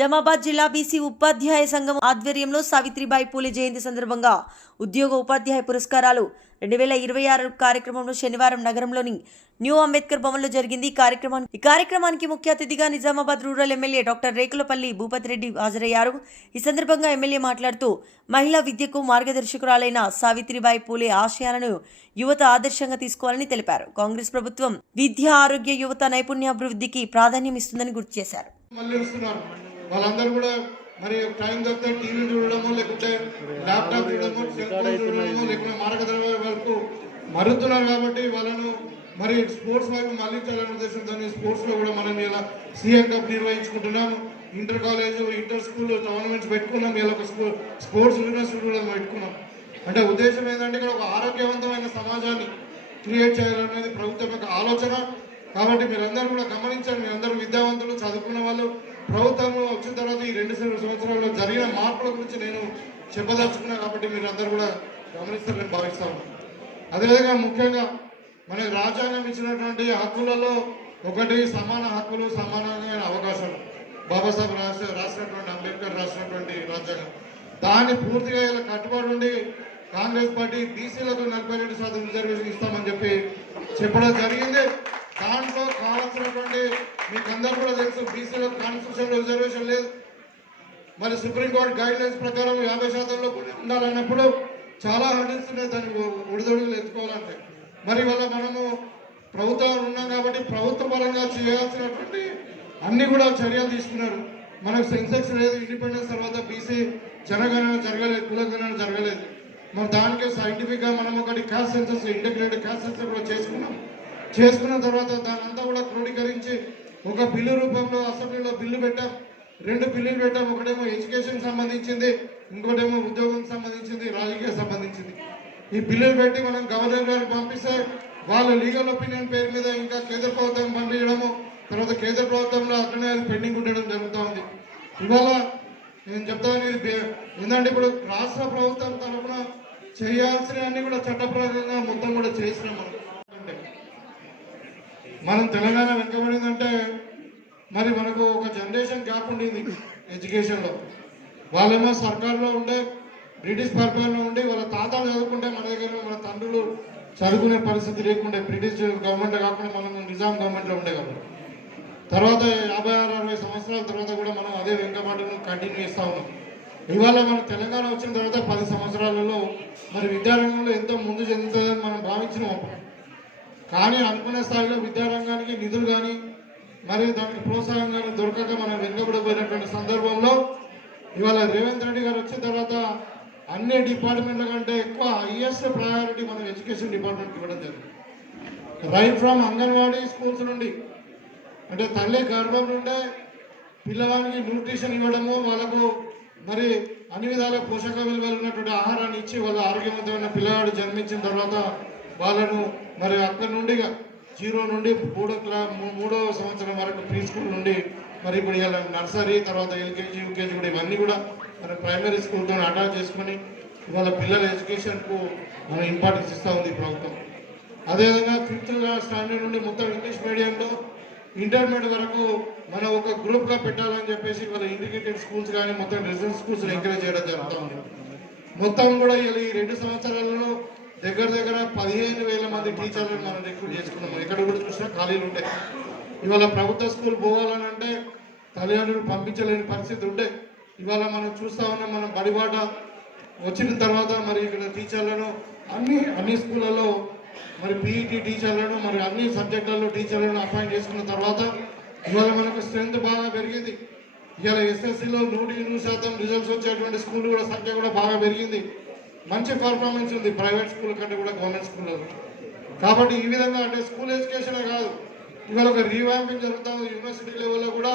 నిజామాబాద్ జిల్లా బీసీ ఉపాధ్యాయ సంఘం ఆధ్వర్యంలో సావిత్రిబాయి పూలే జయంతి సందర్భంగా ఉద్యోగ ఉపాధ్యాయ పురస్కారాలు 2026 కార్యక్రమంలో శనివారం నగరంలోని న్యూ అంబేద్కర్ భవన్లో జరిగింది. ఈ కార్యక్రమానికి ముఖ్య అతిథిగా Nizamabad rural MLA doctor Rekulapalli Bhupathi Reddy హాజరయ్యారు. ఈ సందర్భంగా ఎమ్మెల్యే మాట్లాడుతూ మహిళా విద్యకు మార్గదర్శకురాలైన సావిత్రిబాయి పూలే ఆశయాలను యువత ఆదర్శంగా తీసుకోవాలని తెలిపారు. కాంగ్రెస్ ప్రభుత్వం విద్య, ఆరోగ్య, యువత నైపుణ్యాభివృద్ధికి ప్రాధాన్యం ఇస్తుందని గుర్తు చేశారు. వాళ్ళందరూ కూడా మరి టైం దొరికితే టీవీ చూడడము, లేకుంటే ల్యాప్టాప్ చూడడము, సెల్ ఫోన్ చూడడము, లేకుంటే మార్గద్రవ్య వరకు మరుగుతున్నారు. కాబట్టి వాళ్ళను మరి స్పోర్ట్స్ వైపు మళ్ళించాలనే ఉద్దేశంతో స్పోర్ట్స్లో కూడా మనం ఇలా సీఎం కప్ నిర్వహించుకుంటున్నాము. Inter college, inter school tournaments పెట్టుకున్నాం. ఇలా ఒక స్పోర్ట్స్ యూనివర్సిటీ కూడా పెట్టుకున్నాం. అంటే ఉద్దేశం ఏంటంటే ఇక్కడ ఒక ఆరోగ్యవంతమైన సమాజాన్ని క్రియేట్ చేయాలనేది ప్రభుత్వం యొక్క ఆలోచన. కాబట్టి మీరందరూ కూడా గమనించండి. మీరందరూ విద్యావంతులు, చదువుకున్న వాళ్ళు. ప్రభుత్వం వచ్చిన తర్వాత ఈ 2 సంవత్సరాల్లో జరిగిన మార్పుల గురించి నేను చెప్పదలుచుకున్నా. కాబట్టి మీరు అందరూ కూడా గమనిస్తారని భావిస్తాను. అదేవిధంగా ముఖ్యంగా మనకి రాజ్యాంగం ఇచ్చినటువంటి హక్కులలో ఒకటి సమాన హక్కులు, సమానమైన అవకాశాలు. బాబాసాహెబ్ రాసినటువంటి అంబేద్కర్ రాసినటువంటి రాజ్యాంగం, దాన్ని పూర్తిగా ఇలా కట్టుబడి ఉండి కాంగ్రెస్ పార్టీ బీసీలకు 42% రిజర్వేషన్ ఇస్తామని చెప్పి చెప్పడం జరిగింది. దాంట్లో కావాల్సినటువంటి మీకు అందరూ కూడా తెలుసు, బీసీలకు కాన్స్టిట్యూషన్లో రిజర్వేషన్ లేదు. మరి సుప్రీంకోర్టు గైడ్ లైన్స్ ప్రకారం 50% ఉండాలన్నప్పుడు చాలా హర్డిల్స్ ఉన్నాయి దాన్ని ఒడిదొడుగులు ఎత్తుకోవాలంటే. మరి వల్ల మనము ప్రభుత్వం ఉన్నాం కాబట్టి ప్రభుత్వ పరంగా చేయాల్సినటువంటి అన్ని కూడా చర్యలు తీసుకున్నారు. మనకు సెన్సెక్స్ లేదు, ఇండిపెండెన్స్ తర్వాత బీసీ జనగణన జరగలేదు, కులగణన జరగలేదు. మరి దానికి సైంటిఫిక్గా మనం ఒకటి caste senses, integrated caste senses కూడా చేసుకున్న తర్వాత దానంతా కూడా క్రోడీకరించి ఒక బిల్లు రూపంలో అసెంబ్లీలో బిల్లు పెట్టాం. 2 బిల్లులు పెట్టాం. ఒకటేమో ఎడ్యుకేషన్ సంబంధించింది, ఇంకోటేమో ఉద్యోగం సంబంధించింది, రాజకీయ సంబంధించింది. ఈ బిల్లులు పెట్టి మనం గవర్నర్ గారికి పంపిస్తే వాళ్ళు లీగల్ ఒపీనియన్ పేరు మీద ఇంకా కేంద్ర ప్రభుత్వం పంపించడము, తర్వాత కేంద్ర ప్రభుత్వంలో అట్లనే పెండింగ్ ఉండడం జరుగుతూ ఉంది. ఇవాళ నేను చెప్తాను, ఇది ఏంటంటే ఇప్పుడు రాష్ట్ర ప్రభుత్వం తరఫున చేయాల్సినవన్నీ కూడా చట్టప్రకారంగా మొత్తం కూడా చేసినాం. మనం తెలంగాణ వెనుకబడిందంటే మరి మనకు ఒక జనరేషన్ గ్యాప్ ఉండింది ఎడ్యుకేషన్లో. వాళ్ళేమో సర్కార్లో ఉండే, బ్రిటిష్ పరిపాలన ఉండి వాళ్ళ తాతలు చదువుకుంటే మన దగ్గర మన తండ్రులు చదువుకునే పరిస్థితి లేకుండే. బ్రిటిష్ గవర్నమెంట్ కాకుండా మనం నిజాం గవర్నమెంట్లో ఉండే కాబట్టి తర్వాత 56-60 సంవత్సరాల తర్వాత కూడా మనం అదే వెనుకబాటును కంటిన్యూ చేస్తూ ఉన్నాం. ఇవాళ మన తెలంగాణ వచ్చిన తర్వాత 10 సంవత్సరాలలో మరి విద్యారంగంలో ఎంతో ముందు చెందుతుందని మనం భావించినాం. కానీ అనుకునే స్థాయిలో విద్యారంగానికి నిధులు కానీ మరి దానికి ప్రోత్సాహం కానీ దొరకక మనం వెనుకబడిపోయినటువంటి సందర్భంలో ఇవాళ రేవంత్ రెడ్డి గారు వచ్చిన తర్వాత అన్ని డిపార్ట్మెంట్ల కంటే ఎక్కువ హైయెస్ట్ ప్రయారిటీ మనం ఎడ్యుకేషన్ డిపార్ట్మెంట్కి ఇవ్వడం జరిగింది. రైట్ ఫ్రమ్ అంగన్వాడీ స్కూల్స్ నుండి, అంటే తల్లి గర్భం నుండే పిల్లవానికి న్యూట్రిషన్ ఇవ్వడము, వాళ్ళకు మరి అన్ని విధాల పోషక విలువలు ఉన్నటువంటి ఆహారాన్ని ఇచ్చి వాళ్ళ ఆరోగ్యవంతమైన పిల్లవాడు జన్మించిన తర్వాత వాళ్ళను మరి అక్కడి నుండి 0 నుండి 3వ సంవత్సరం వరకు ప్రీ స్కూల్ నుండి మరి ఇప్పుడు ఇలా నర్సరీ, తర్వాత ఎల్కేజీ, యూకేజీ కూడా ఇవన్నీ కూడా మన ప్రైమరీ స్కూల్తో అటాచ్ చేసుకొని వాళ్ళ పిల్లల ఎడ్యుకేషన్కు మనం ఇంపార్టెన్స్ ఇస్తూ ఉంది ప్రభుత్వం. అదేవిధంగా 5th స్టాండర్డ్ నుండి మొత్తం ఇంగ్లీష్ మీడియంలో ఇంటర్మీడియట్ వరకు మనం ఒక గ్రూప్గా పెట్టాలని చెప్పేసి వాళ్ళ ఇంటిగ్రేటెడ్ స్కూల్స్ కానీ మొత్తం రెసిడెన్స్ స్కూల్స్ ఎంకరేజ్ చేయడం జరుగుతూ ఉంది. మొత్తం కూడా ఈ 2 సంవత్సరాలలో దగ్గర 15,000 మంది టీచర్లను మనం రిక్రూట్ చేసుకున్నాము. ఎక్కడ కూడా చూసినా ఖాళీలు ఉంటాయి. ఇవాళ ప్రభుత్వ స్కూల్ పోవాలని అంటే తల్లిదండ్రులు పంపించలేని పరిస్థితి ఉంటే ఇవాళ మనం చూస్తూ ఉన్నాం. మనం బడిబాట వచ్చిన తర్వాత మరి ఇక్కడ టీచర్లను అన్ని స్కూళ్ళలో మరి పీఈటీ టీచర్లను మరి అన్ని సబ్జెక్టులలో టీచర్లను అపాయింట్ చేసుకున్న తర్వాత ఇవాళ మనకు స్ట్రెంత్ బాగా పెరిగింది. ఇవాళ ఎస్ఎస్సీలో 100% రిజల్ట్స్ వచ్చేటువంటి స్కూల్ కూడా సంఖ్య కూడా బాగా పెరిగింది. మంచి పర్ఫార్మెన్స్ ఉంది ప్రైవేట్ స్కూల్ కంటే కూడా గవర్నమెంట్ స్కూల్లో. కాబట్టి ఈ విధంగా అంటే స్కూల్ ఎడ్యుకేషనే కాదు, ఇవాళ ఒక రీవాంపింగ్ జరుగుతుంది. యూనివర్సిటీ లెవెల్లో కూడా